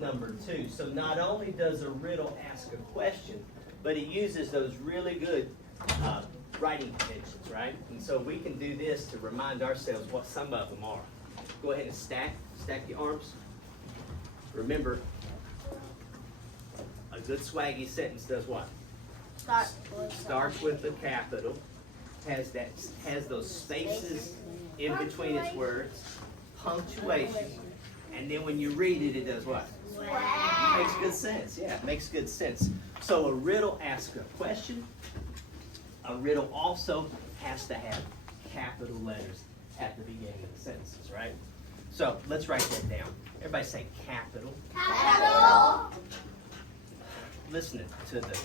number 2. So not only does a riddle ask a question, but it uses those really good writing conventions, right? And so we can do this to remind ourselves what some of them are. Go ahead and stack your arms. Remember, a good swaggy sentence does what? Starts with the capital, has those spaces in between its words, punctuation, and then when you read it, it does what? Makes good sense. Yeah, it makes good sense. So a riddle asks a question. A riddle also has to have capital letters at the beginning of the sentences, right? So let's write that down. Everybody say capital. Capital. Listening to the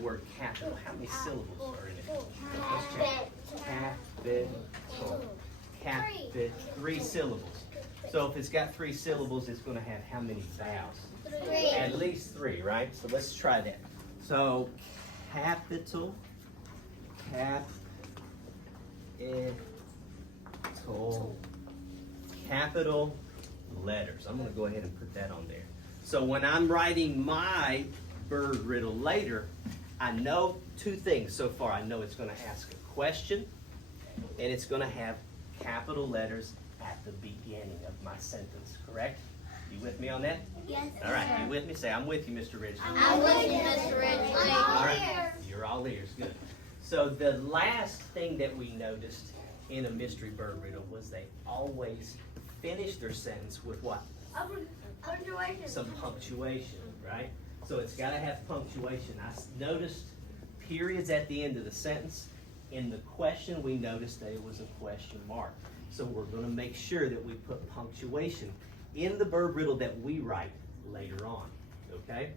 word capital, how many syllables are in it? Let's check. Capital. Capital. 3 syllables. So if it's got 3 syllables, it's going to have how many vowels? 3. At least 3, right? So let's try that. So capital. Capital letters. I'm going to go ahead and put that on there. So when I'm writing my bird riddle later, I know 2 things so far. I know it's going to ask a question, and it's going to have capital letters at the beginning of my sentence, correct? You with me on that? Yes. All right, you with me? Say, I'm with you, Mr. Ridgley. I'm with you, Mr. Ridgley. All right, you're all ears. Good. So the last thing that we noticed in a mystery bird riddle was they always finish their sentence with what? Punctuation. Some punctuation, right? So it's got to have punctuation. I noticed periods at the end of the sentence. In the question, we noticed that it was a question mark. So we're going to make sure that we put punctuation in the bird riddle that we write later on, okay?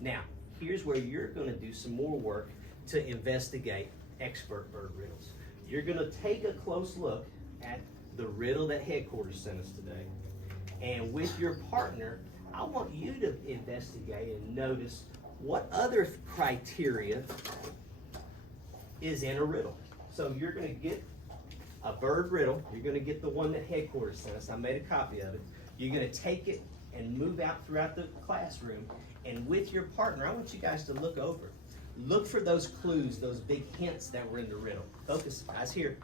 Now, here's where you're going to do some more work to investigate expert bird riddles. You're going to take a close look at the riddle that headquarters sent us today. And with your partner, I want you to investigate and notice what other criteria is in a riddle. So you're going to get a bird riddle. You're going to get the one that headquarters sent us. I made a copy of it. You're going to take it and move out throughout the classroom. And with your partner, I want you guys to look over it. Look for those clues, those big hints that were in the riddle. Focus, guys, here.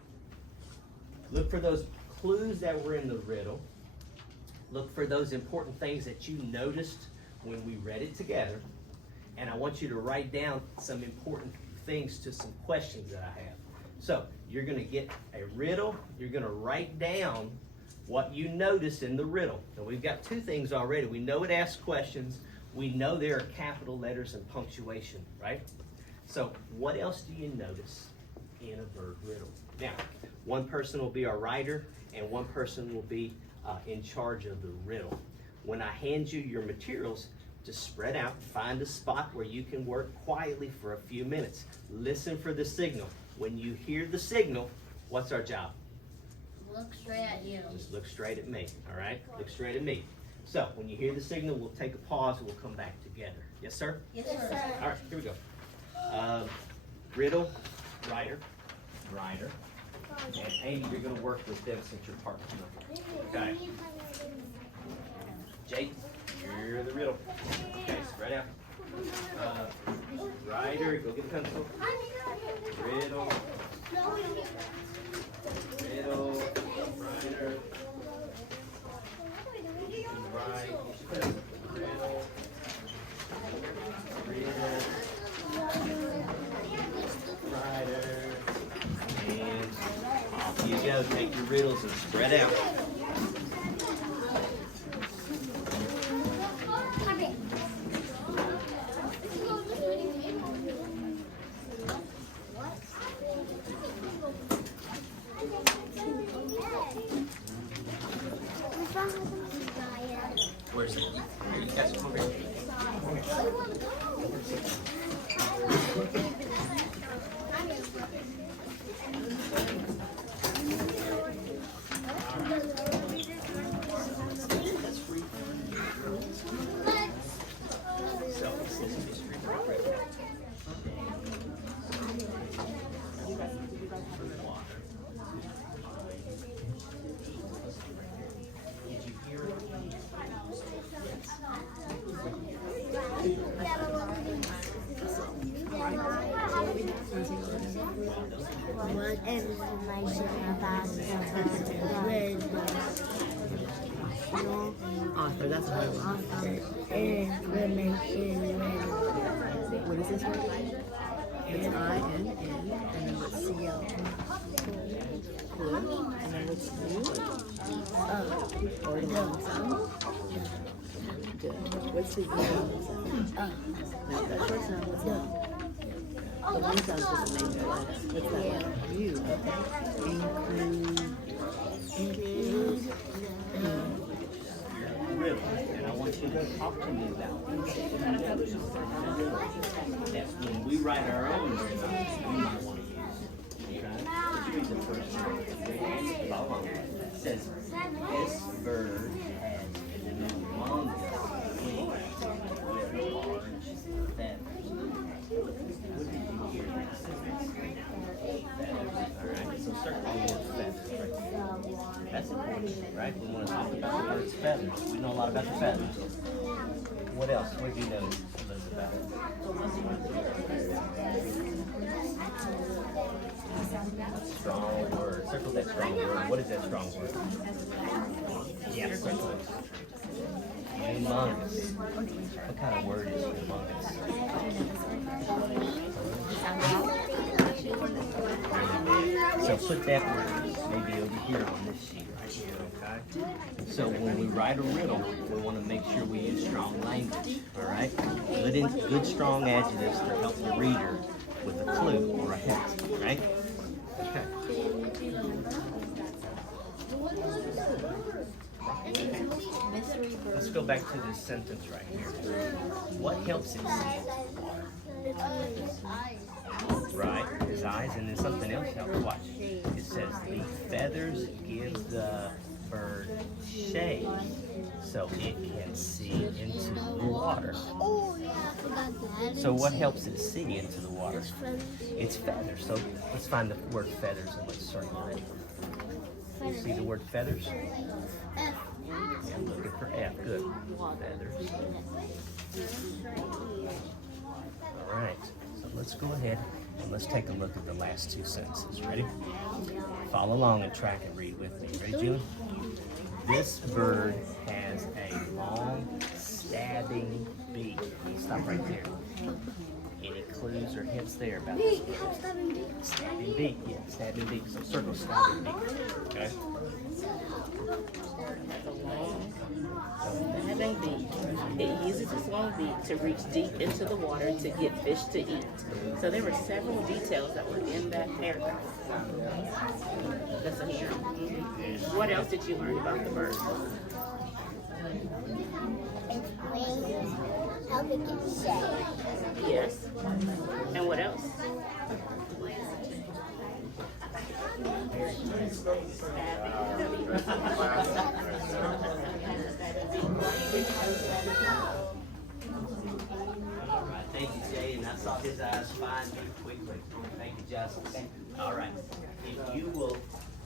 Look for those clues that were in the riddle. Look for those important things that you noticed when we read it together. And I want you to write down some important things to some questions that I have. So you're going to get a riddle. You're going to write down what you noticed in the riddle. Now we've got 2 things already. We know it asks questions. We know there are capital letters and punctuation, right? So what else do you notice in a bird riddle? Now, one person will be our writer, and one person will be in charge of the riddle. When I hand you your materials, just spread out, find a spot where you can work quietly for a few minutes. Listen for the signal. When you hear the signal, what's our job? Look straight at you. Just look straight at me, all right? Look straight at me. So when you hear the signal, we'll take a pause and we'll come back together. Yes, sir? Yes, sir. All right, here we go. Riddle, writer. And Amy, you're going to work with them since you're partners. Okay. Jake, you're the riddle. Okay, spread out. Writer, go get a pencil. Riddle. Riddle. Writer. Right. Riddle. Writer. And off you go. Take your riddles and spread out. Where's it? Here, you guys come over here. So, this is mystery bird riddle. Did you hear it? much information about the red Author, that's what I want. information red. What is this word? It's I-N-N, and then what's C-L? Good. And then what's U? Or the long sound? Good. What's the U long sound? No, that first sound was no. The long sound is just the main letter. What's that one? U. Include. Riddle, and I want you to talk to me about that when we write our own riddle, we might want to use. Okay? Let's read the first one. Follow along. It says, this bird has humongous wings with orange feathers. What did you hear that sentence? Feathers. Alright, so circle the word feathers right there. That's important, right? We want to talk about the bird's feathers. We know a lot about the feathers. What else? What do you know, Elizabeth? Strong word. Circle that strong word. What is that strong word? Yeah, circle it. Humongous. What kind of word is humongous? So put that word maybe over here on this sheet right here, okay? So when we write a riddle, we want to make sure we use strong language, all right? Good strong adjectives to help the reader with a clue or a hint, right? Okay. Let's go back to this sentence right here. What helps it see? Right, his eyes, and then something else helps. Watch. It says the feathers give the bird shade, so it can see into the water. Oh yeah, I forgot that. So what helps it see into the water? It's feathers. So let's find the word feathers and let's circle it. See the word feathers? Yeah, looking for F. Good. Feathers. All right. So let's go ahead and let's take a look at the last two sentences. Ready? Follow along and track and read with me. Ready, Julie? This bird has a long, stabbing beak. Stop right there. Any clues or hints there about this bird? Stabbing beak, yeah, stabbing beak. So circle stabbing beak. Okay? Stabbing beak. It uses its long beak to reach deep into the water to get fish to eat. So there were several details that were in that paragraph. That's a hint. What else did you learn about the bird? Its wings help it get shade. Yes. And what else? All right, thank you, Jay, and I saw his eyes find me quickly. Thank you, Justice. All right, if you will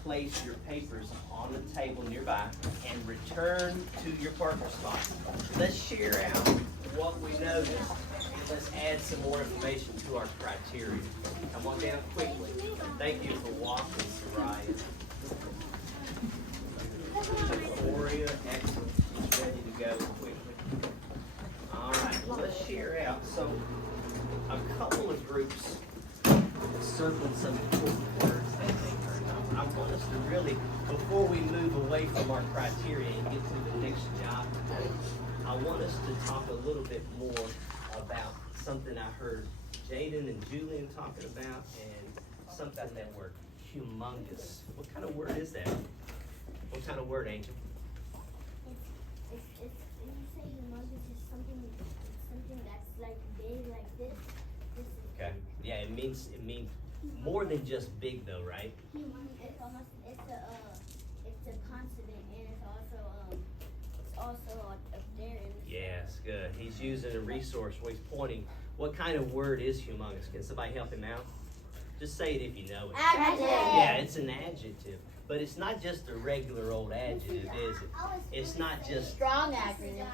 place your papers on the table nearby and return to your partner spot. Let's share out what we noticed, and let's add some more information to our criteria. Come on down quickly. Thank you for walking, Soraya. Victoria, excellent. She's ready to go quickly. All right, well, let's share out. So, a couple of groups circled some important words that they heard. I want us to really, before we move away from our criteria and get to the next job, I want us to talk a little bit more about something I heard Jaden and Julian talking about, and something that word, humongous. What kind of word is that? What kind of word, Angel? When you say humongous, it's something that's like big, like this. This is Okay. Yeah, it means more than just big, though, right? it's almost it's a consonant, and it's also up there. Yes, good. He's using a resource where he's pointing. What kind of word is humongous? Can somebody help him out? Just say it if you know it. Adjective. Yeah, it's an adjective. But it's not just a regular old adjective, is it? It's not just... Strong adjective.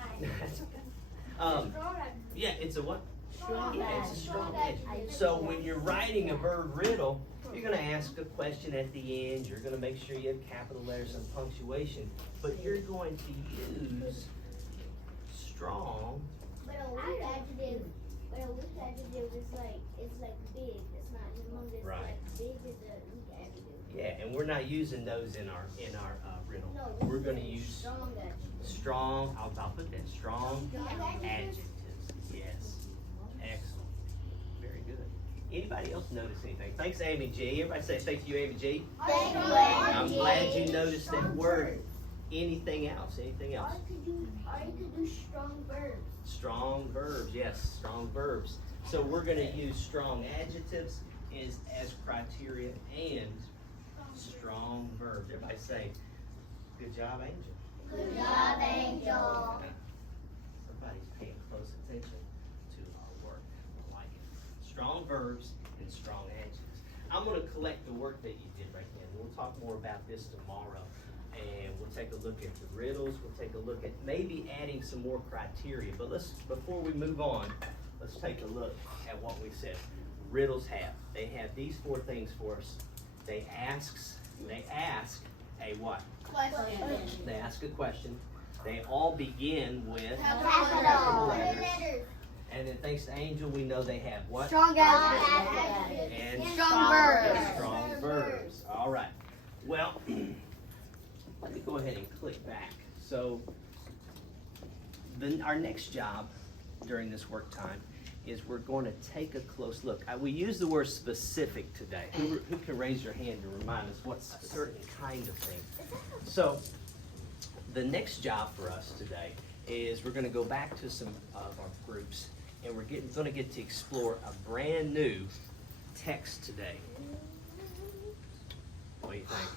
Yeah, it's a what? Yeah, it's a strong adjective. So when you're writing a bird riddle, You're gonna ask a question at the end, you're gonna make sure you have capital letters and punctuation, but you're going to use strong. But a weak adjective is like, it's like big, it's not humongous, Right. like big is a weak adjective. Yeah, and we're not using those in our riddle. No, We're gonna use strong adjective. strong, I'll put that, strong Strong adjectives. adjectives. Yes, excellent, very good. Anybody else notice anything? Thanks, Amy G. Everybody say thank you, Amy G. Thank you, I'm glad you noticed that word. Anything else? Anything else? Or you could do strong verbs. Strong verbs, yes, strong verbs. So we're gonna use strong adjectives as criteria and strong verbs. Everybody say, good job, Angel. Good job, Angel. Somebody's paying close attention to our work. I like it. Strong verbs and strong adjectives. I'm going to collect the work that you did right then. We'll talk more about this tomorrow. And we'll take a look at the riddles. We'll take a look at maybe adding some more criteria. But before we move on, let's take a look at what we said. Riddles they have these 4 things for us. They ask a what? Question. They ask a question. They all begin with Capital letters. And then thanks to Angel, we know they have what? Strong adjectives. And Strong verbs. Strong verbs. All right. Well, let me go ahead and click back. So, our next job during this work time is we're going to take a close look. We use the word specific today. Who can raise your hand to remind us what's a certain kind of thing? So, the next job for us today is we're going to go back to some of our groups, and we're going to get to explore a brand new text today. What do you think?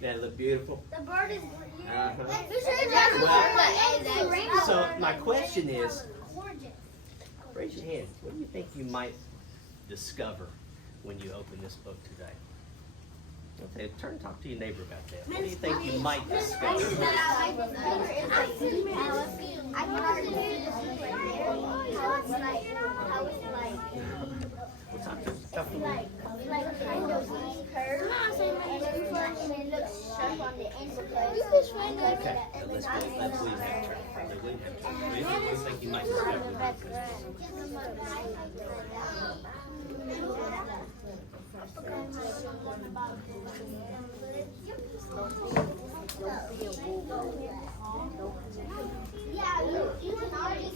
That look beautiful? The bird is So my question is, raise your hand. What do you think you might discover when you open this book today? Okay, turn and talk to your neighbor about that. What do you think you might discover? Well, talk to me. Like kind of curved, and it looks sharp on the end because. Okay, now let's leave that turn. What do you think you might discover? Yeah, you can already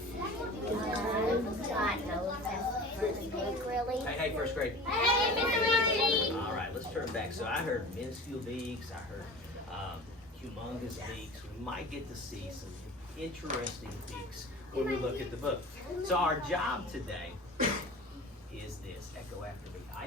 Hey, first grade. Hey, All right, let's turn back. So I heard minuscule beaks. I heard humongous beaks. We might get to see some interesting beaks when we look at the book. So our job today is this. Echo after me. I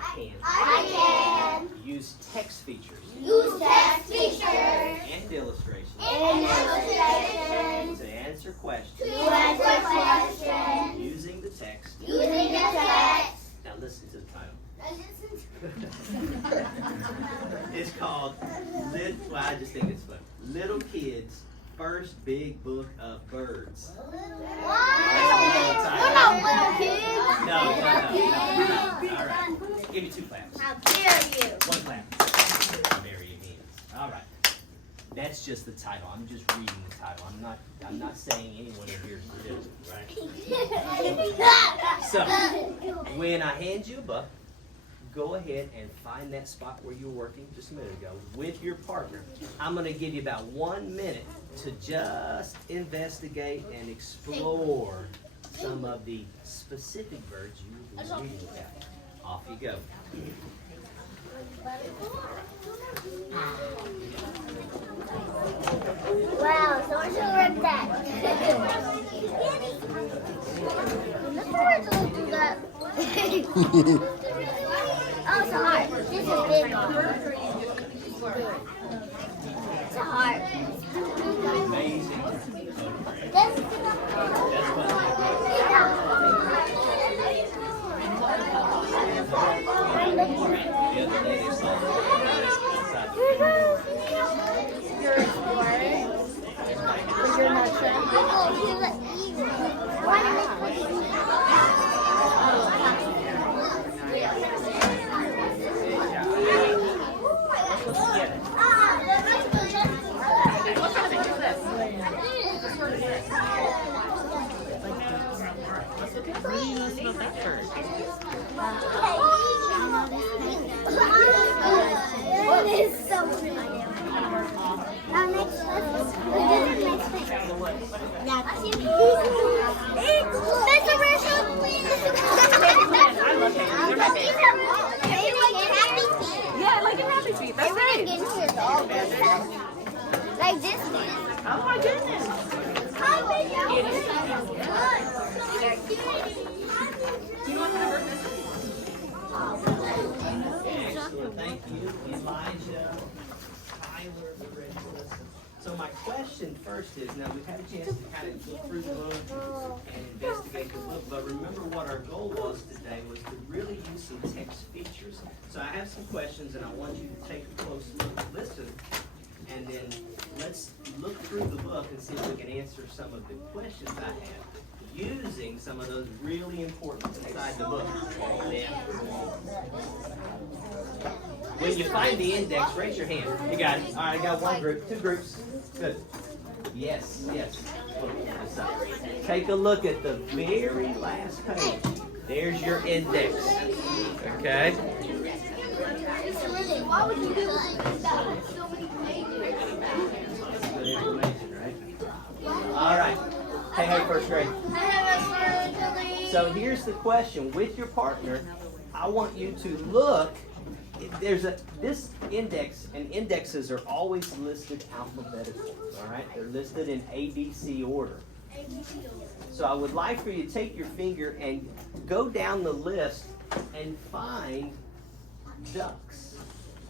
can use text features use text features and illustrations and illustrations to answer questions to answer questions using the text. using the text. Now listen to the title. It's called, well, I just think it's fun. Little Kids' First Big Book of Birds. No. All right. Give me 2 claps. How dare you? 1 clap. Bury your hands. All right. That's just the title. I'm just reading the title. I'm not saying anyone in here is doing it, right? So, when I hand you a book, go ahead and find that spot where you were working just a minute ago with your partner. I'm going to give you about 1 minute to just investigate and explore some of the specific birds you will be reading about. Off you go. Wow, someone should rip that. Look forward to that. Oh, it's a heart. This is a big one. It's a heart. Amazing. That's The other day they saw the outside the You're smart. You're not sure. Oh, he's an eagle. Why Thank you, Elijah, Tyler, the ready to listen. So my question first is, now we've had a chance to kind of look through the book and investigate the book, but remember what our goal was today was to really use some text features. So I have some questions and I want you to take a close look, listen, and then let's look through the book and see if we can answer some of the questions I have using some of those really important inside the book. Yeah. When you find the index, raise your hand. You got it. All right, I got one group, two groups. Good. Yes, yes. Take a look at the very last page. There's your index. Okay? Why would you do so many pages? Good information, right? All right. Hey, first grade. So here's the question. With your partner, I want you to look. This index, and indexes are always listed alphabetically, all right? They're listed in ABC order. So I would like for you to take your finger and go down the list and find ducks.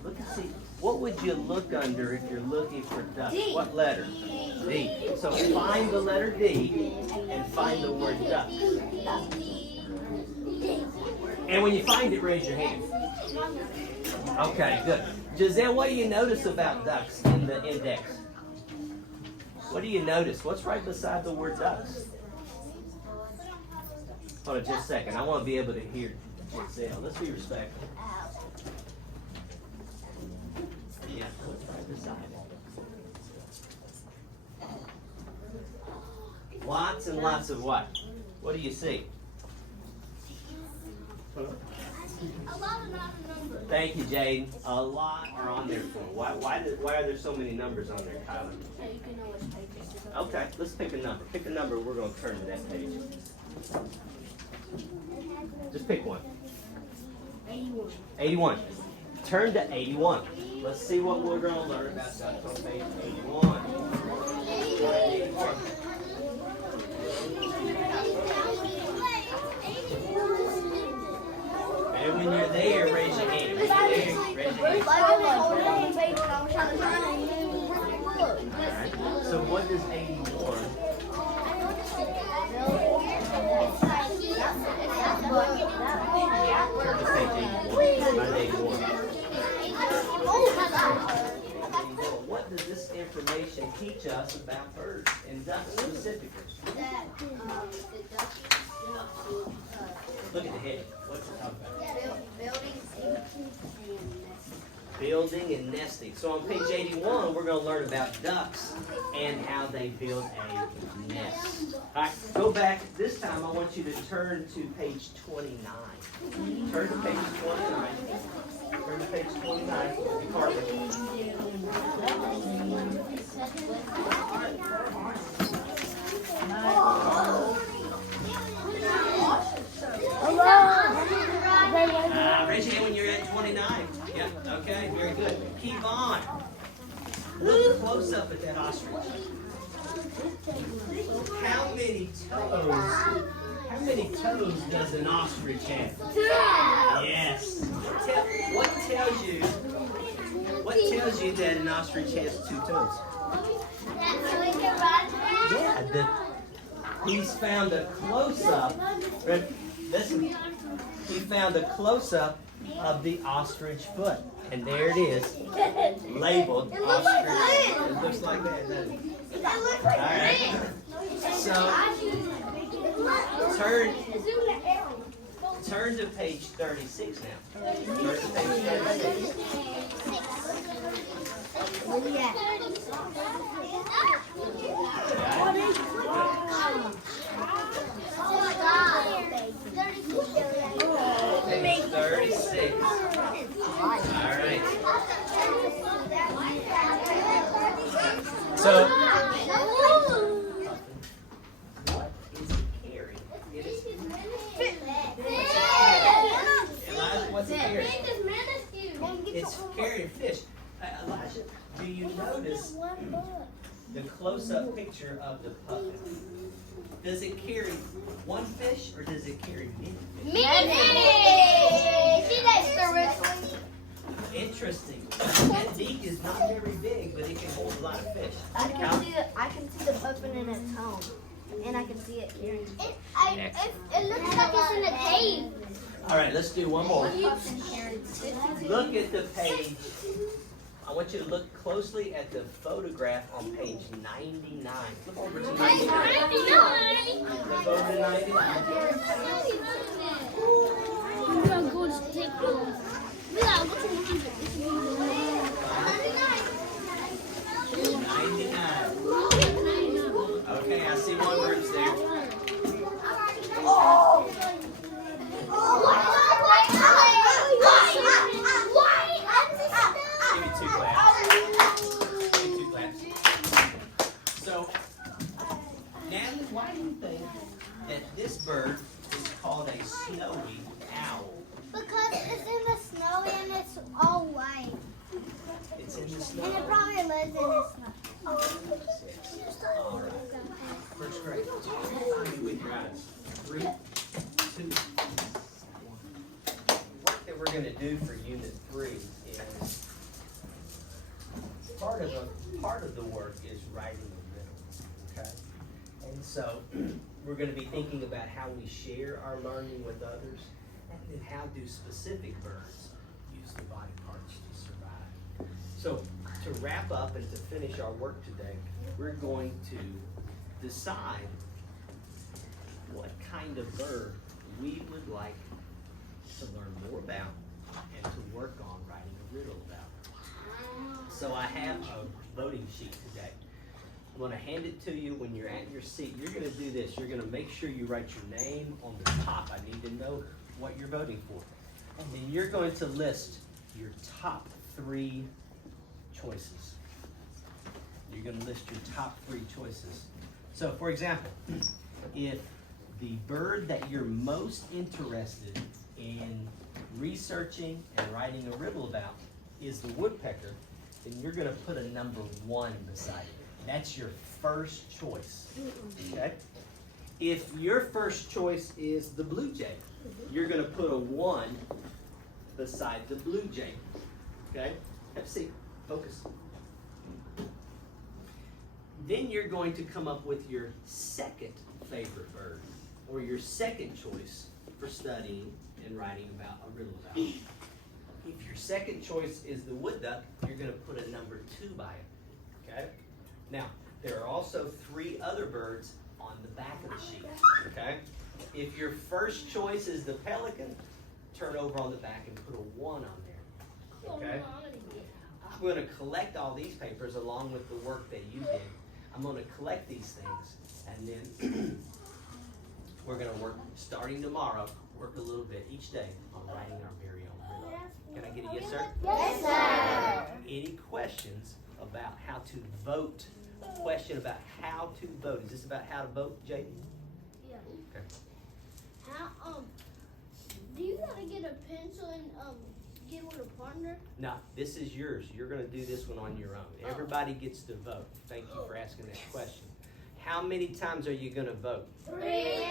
Look and see. What would you look under if you're looking for ducks? D. What letter? D. So find the letter D and find the word duck. And when you find it, raise your hand. Okay, good. Giselle, what do you notice about ducks in the index? What do you notice? What's right beside the word ducks? Hold on just a second. I want to be able to hear Giselle. Let's be respectful. Yeah, what's right beside it? Lots and lots of what? What do you see? A lot of numbers. Thank you, Jaden. A lot are on there for. Why are there so many numbers on there, Kyler? So you can know which page it's on. Okay, let's pick a number. Pick a number. We're going to turn to that page. Just pick one. 81. 81. Turn to 81. Let's see what we're going to learn about ducks on page 81. And when you're there, raise your hand. When you're there, raise your hand. Alright, so what does 81? Turn to page 81. Line 81. What does this information teach us about birds and ducks specifically? Look at the head. What's it talking about? Building and nesting. So on page 81, we're going to learn about ducks and how they build a nest. All right, go back. This time I want you to turn to page 29. Turn to page 29. Turn to page 29. Raise your hand when you're at 29. Yep, okay, very good. Keep on. Look close up at that ostrich. How many toes does an ostrich have? Yes. What tells you that an ostrich has 2 toes? Yeah, he's found a close-up. Listen, he found a close-up of the ostrich foot. And there it is, labeled ostrich. It looks like that, doesn't it? All right. So, turn to page 36 now. Turn to page 36. Page 36. All right. So, what is it carrying? It is. Elijah, what's it carrying? It's carrying fish. Elijah, do you notice the close-up picture of the puppet? Does it carry one fish or does it carry many fish? Many fish! See that, Sir Ridgley? interesting. That beak is not very big, but it can hold a lot of fish. I can see the puppet in its home, and I can see it carrying. It looks like it's in a cave. All right, let's do one more. Look at the page. I want you to look closely at the photograph on page 99. Flip over to 99. Flip over to 99. We are going to take those. We are going to keep it. 99. Okay, I see one group there. Give me two claps. Give me two claps. So, Natalie, why do you think that this bird is called a snowy owl? Because it's in the snow and it's all white. It's in the And snow. it probably lives in the snow. All right. First grade. Find me with your eyes. 3, 2, 1. The work that we're going to do for Unit 3 is part of the work is writing a riddle. Okay? And so we're going to be thinking about how we share our learning with others, and then how do specific birds use the body parts to survive. So to wrap up and to finish our work today, we're going to decide what kind of bird we would like to learn more about and to work on writing a riddle about. So I have a voting sheet today. I'm going to hand it to you when you're at your seat. You're going to do this. You're going to make sure you write your name on the top. I need to know what you're voting for. And then you're going to list your top 3 choices. You're going to list your top 3 choices. So, for example, if the bird that you're most interested in researching and writing a riddle about is the woodpecker, then you're going to put a number 1 beside it. That's your first choice. Okay? If your first choice is the blue jay, you're going to put a 1 beside the blue jay. Okay? Have a seat. Focus. Then you're going to come up with your second favorite bird, or your second choice for studying and writing about a riddle about. If your second choice is the wood duck, you're going to put a number 2 by it. Okay? Now, there are also 3 other birds on the back of the sheet. Okay? If your first choice is the pelican, turn over on the back and put a 1 on there. Okay? I'm going to collect all these papers along with the work that you did. I'm going to collect these things, and then we're going to work, starting tomorrow, work a little bit each day on writing our very own riddle. Can I get a yes, sir? Yes, sir. Any questions about how to vote? Question about how to vote. Is this about how to vote, Jaden? Yeah. Okay. How, do you gotta get a pencil and, get with a partner? No, this is yours. You're going to do this one on your own. Everybody gets to vote. Thank you for asking that question. How many times are you going to vote? 3,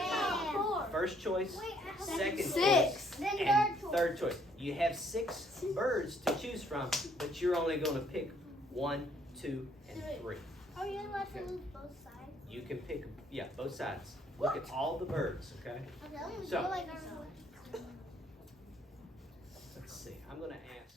4. First choice, second 6. choice, Then and third choice. You have 6 birds to choose from, but you're only going to pick 1, 2, and 3. Are you allowed to lose both sides? You can pick, yeah, both sides. Look at all the birds, okay? Okay, So- feel like Let's see. I'm going to ask.